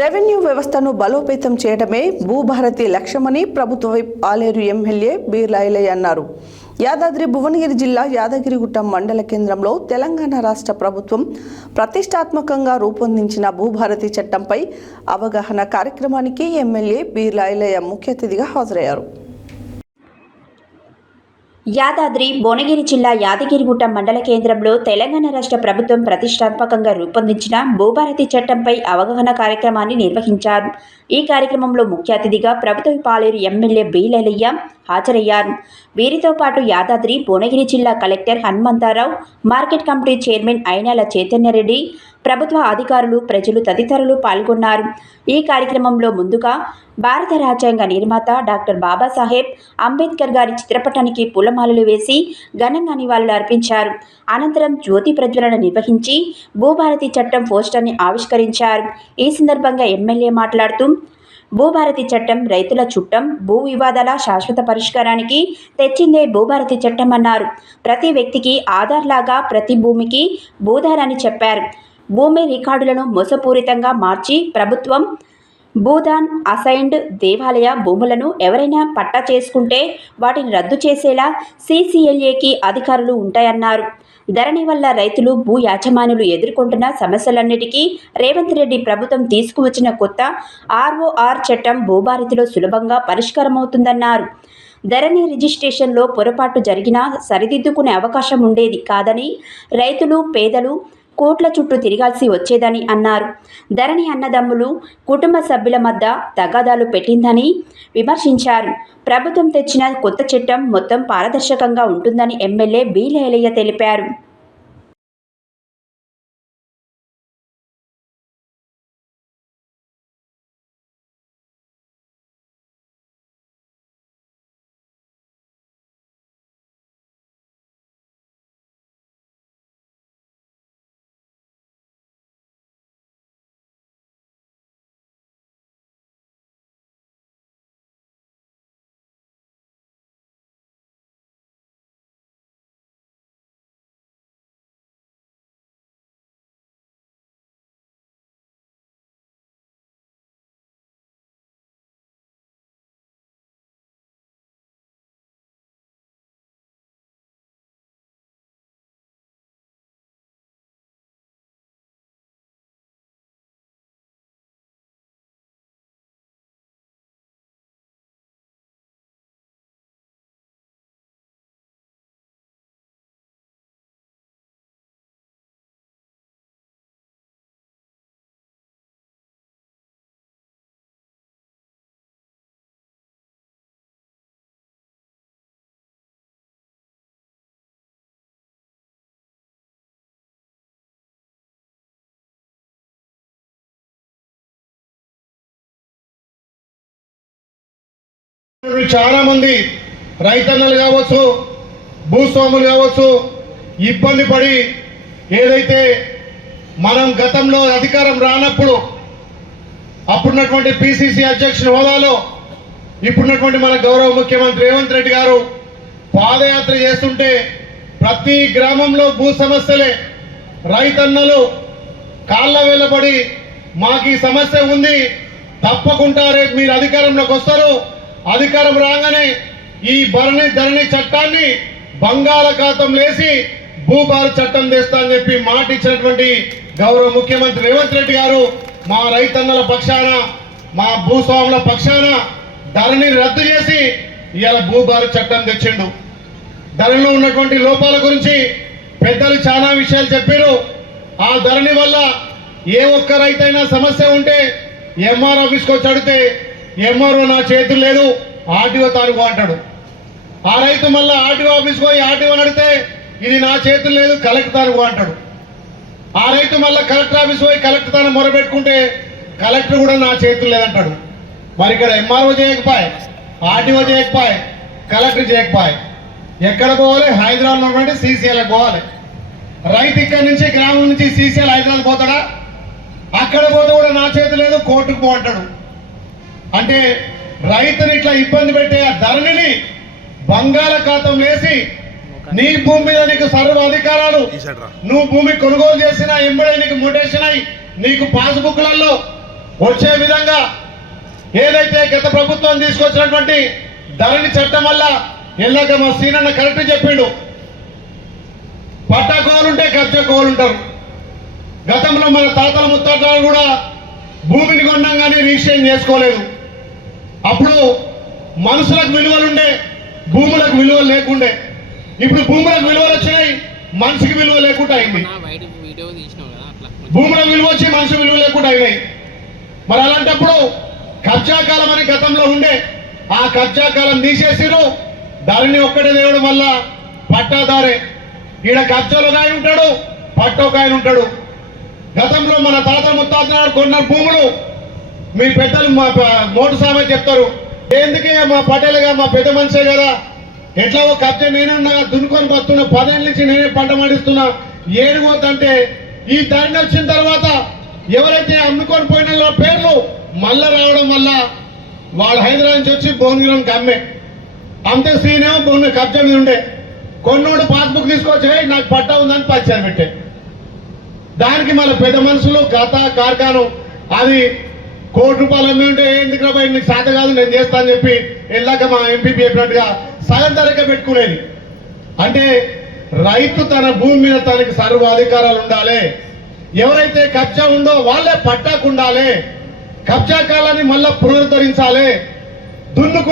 Revenue వ్యవస్థను బలోపేతం చేయడమే భూభారతి లక్ష్యమని ప్రభుత్వ విప్ ఆలేరు ఎమ్మెల్యే బీర్లా ఐలయ్య అన్నారు. యాదాద్రి భువనగిరి జిల్లా యాదగిరిగుట్ట మండల కేంద్రంలో తెలంగాణ రాష్ట్ర ప్రభుత్వం ప్రతిష్టాత్మకంగా రూపొందించిన భూభారతి చట్టంపై అవగాహన కార్యక్రమానికి ఎమ్మెల్యే బీర్లా ఐలయ్య ముఖ్య అతిథిగా హాజరయ్యారు. యాదాద్రి భువనగిరి జిల్లా యాదగిరిగుట్ట మండల కేంద్రంలో తెలంగాణ రాష్ట్ర ప్రభుత్వం ప్రతిష్టాత్మకంగా రూపొందించిన భూభారతి చట్టంపై అవగాహన కార్యక్రమాన్ని నిర్వహించారు. ఈ కార్యక్రమంలో ముఖ్య అతిథిగా ప్రభుత్వ పాలేరు ఎమ్మెల్యే బీర్లా ఐలయ్య హాజరయ్యారు. వీరితో పాటు యాదాద్రి భువనగిరి జిల్లా collector Hanumantha Rao, market committee chairman Ayinala Chaitanya Reddy, ప్రభుత్వ అధికారులు, ప్రజలు తదితరులు పాల్గొన్నారు. ఈ కార్యక్రమంలో ముందుగా భారత రాజ్యాంగ నిర్మాత డాక్టర్ బాబాసాహెబ్ అంబేద్కర్ గారి చిత్రపటానికి పూలమాలలు వేసి ఘనంగా నివాళులు అర్పించారు. అనంతరం జ్యోతి ప్రజ్వలన నిర్వహించి భూభారతి చట్టం పోస్టర్ని ఆవిష్కరించారు. ఈ సందర్భంగా ఎమ్మెల్యే మాట్లాడుతూ భూభారతి చట్టం రైతుల చుట్టం, భూ వివాదాల శాశ్వత పరిష్కారానికి తెచ్చిందే భూభారతి చట్టం అన్నారు. ప్రతి వ్యక్తికి ఆధార్ లాగా ప్రతి భూమికి భూధారని చెప్పారు. భూమి రికార్డులను మోసపూరితంగా మార్చి ప్రభుత్వం భూదాన్ అసైన్డ్ దేవాలయ భూములను ఎవరైనా పట్టా చేసుకుంటే వాటిని రద్దు చేసేలా CCLAకి అధికారులు ఉంటాయన్నారు. ధరణి వల్ల రైతులు, భూ యాజమానులు ఎదుర్కొంటున్న సమస్యలన్నిటికీ రేవంత్ రెడ్డి ప్రభుత్వం తీసుకువచ్చిన కొత్త ROR చట్టం భూభారతిలో సులభంగా పరిష్కారమవుతుందన్నారు. ధరణి రిజిస్ట్రేషన్లో పొరపాటు జరిగినా సరిదిద్దుకునే అవకాశం ఉండేది కాదని, రైతులు, పేదలు కోట్ల చుట్టూ తిరగాల్సి వచ్చేదని అన్నారు. ధరణి అన్నదమ్ములు, కుటుంబ సభ్యుల మధ్య తగాదాలు పెట్టిందని విమర్శించారు. ప్రభుత్వం తెచ్చిన కొత్త చట్టం మొత్తం పారదర్శకంగా ఉంటుందని ఎమ్మెల్యే బీర్లా ఐలయ్య తెలిపారు. చాలా మంది రైతన్నలు కావచ్చు, భూస్వాములు కావచ్చు, ఇబ్బంది పడి ఏదైతే మనం గతంలో అధికారం రానప్పుడు అప్పుడున్నటువంటి PCC అధ్యక్షుని హోదాలో ఇప్పుడున్నటువంటి మన గౌరవ ముఖ్యమంత్రి రేవంత్ రెడ్డి గారు పాదయాత్ర చేస్తుంటే ప్రతి గ్రామంలో భూ సమస్యలే. రైతన్నలు కాళ్ళ వెళ్ళబడి మాకు ఈ సమస్య ఉంది, తప్పకుండా రేపు మీరు అధికారంలోకి వస్తారు, అధికారం రాగానే ఈ ధరణి చట్టాన్ని బంగాళాఖాతం లేసి భూభారతి చట్టం తెస్తా అని చెప్పి మాట ఇచ్చినటువంటి గౌరవ ముఖ్యమంత్రి రేవంత్ రెడ్డి గారు మా రైతన్నల పక్షాన, మా భూస్వాముల పక్షాన ధరణి రద్దు చేసి ఇవాళ భూభారతి చట్టం తెచ్చిండు. ధరణిలో ఉన్నటువంటి లోపాల గురించి పెద్దలు చాలా విషయాలు చెప్పారు. ఆ ధరణి వల్ల ఏ ఒక్క రైతైనా సమస్య ఉంటే MR ఆఫీస్కి వచ్చి అడిగితే MRO నా చేతులు లేదు, RTO తానుకో అంటాడు. ఆ రైతు మళ్ళీ RTO ఆఫీస్కి పోయి RTO అడిగితే ఇది నా చేతులు లేదు, కలెక్టర్ తానుకో అంటాడు. ఆ రైతు మళ్ళీ కలెక్టర్ ఆఫీస్ పోయి కలెక్టర్ తాను మొరబెట్టుకుంటే కలెక్టర్ కూడా నా చేతులు లేదంటాడు. మరి ఇక్కడ MRO చేయకపోయి, RTO చేయకపోయి, కలెక్టర్ చేయకపోయి, ఎక్కడ పోవాలి? హైదరాబాద్ ఉన్నటువంటి CCLకి పోవాలి. రైతు ఇక్కడి నుంచి గ్రామం నుంచి CCL హైదరాబాద్ పోతాడా? అక్కడ పోతే కూడా నా చేతి లేదు, కోర్టుకు పో అంటాడు. అంటే రైతుని ఇట్లా ఇబ్బంది పెట్టే ఆ ధరణిని బంగాళాఖాతం లేసి నీ భూమి మీద నీకు సర్వ అధికారాలు, నువ్వు భూమి కొనుగోలు చేసినా ఎంబడే నీకు మ్యూటేషన్ అయి నీకు పాస్బుక్లలో వచ్చే విధంగా ఏదైతే గత ప్రభుత్వం తీసుకొచ్చినటువంటి ధరణి చట్టం వల్ల ఎల్లాక మా సీనన్న కరెక్ట్ చెప్పిండు. పట్టా కోలుంటే కబ్జా కోలుంటారు. గతంలో మన తాతల ముత్తాతలు కూడా భూమిని కొన్నాం కానీ రిజిస్ట్రేషన్ చేసుకోలేదు. అప్పుడు మనుషులకు విలువలుండే, భూములకు విలువలు లేకుండే. ఇప్పుడు భూములకు విలువలు వచ్చినాయి, మనిషికి విలువ లేకుండా అయింది. భూములకు విలువ వచ్చి మనిషి విలువ లేకుండా అయినాయి. మరి అలాంటప్పుడు కబ్జా కాలం అని గతంలో ఉండే, ఆ కబ్జా కాలం తీసేసిరు. ధరణి ఒక్కటే తేవడం వల్ల పట్టాదారే. ఈడ కబ్జాలో ఆయన ఉంటాడు, పట్టోక ఆయన ఉంటాడు. గతంలో మన తాత ముత్తాతలు కొన్న భూములు మీ పెద్దలు మా మోటు సామెత చెప్తారు, ఎందుకే మా పటేలుగా మా పెద్ద మనిషే కదా, ఎట్లా ఒక కబ్జా నేనున్నా దున్నుకొని వస్తున్నా, 10 ఏళ్ళ నుంచి నేనే పంట పండిస్తున్నా, ఏడుగోద్దంటే ఈ ధరణి వచ్చిన తర్వాత ఎవరైతే అమ్ముకొని పోయిన పేర్లు మళ్ళా రావడం వల్ల వాళ్ళు హైదరాబాద్ నుంచి వచ్చి భువనగిరికి అమ్మితే శ్రీనేమో భూమి కబ్జా మీద ఉండే. కొన్నోడు పాస్బుక్ తీసుకొచ్చి నాకు పట్టా ఉందని పరిచయం పెట్టే. దానికి మన పెద్ద మనుషులు గత కార్ఖాను అది ₹1 అమ్మి ఉంటే ఎందుకు రాబోయే నీకు సాధ కాదు నేను చేస్తా అని చెప్పి వెళ్ళాక మా ఎంపీ చెప్పినట్టుగా సగం ధరకే పెట్టుకునేది. అంటే రైతు తన భూమి మీద తనకి సర్వాధికారాలు ఉండాలి. ఎవరైతే కబ్జా ఉందో వాళ్ళే పట్టాకు ఉండాలి. కబ్జా కాలాన్ని మళ్ళా పునరుద్ధరించాలి. దున్నుకున్న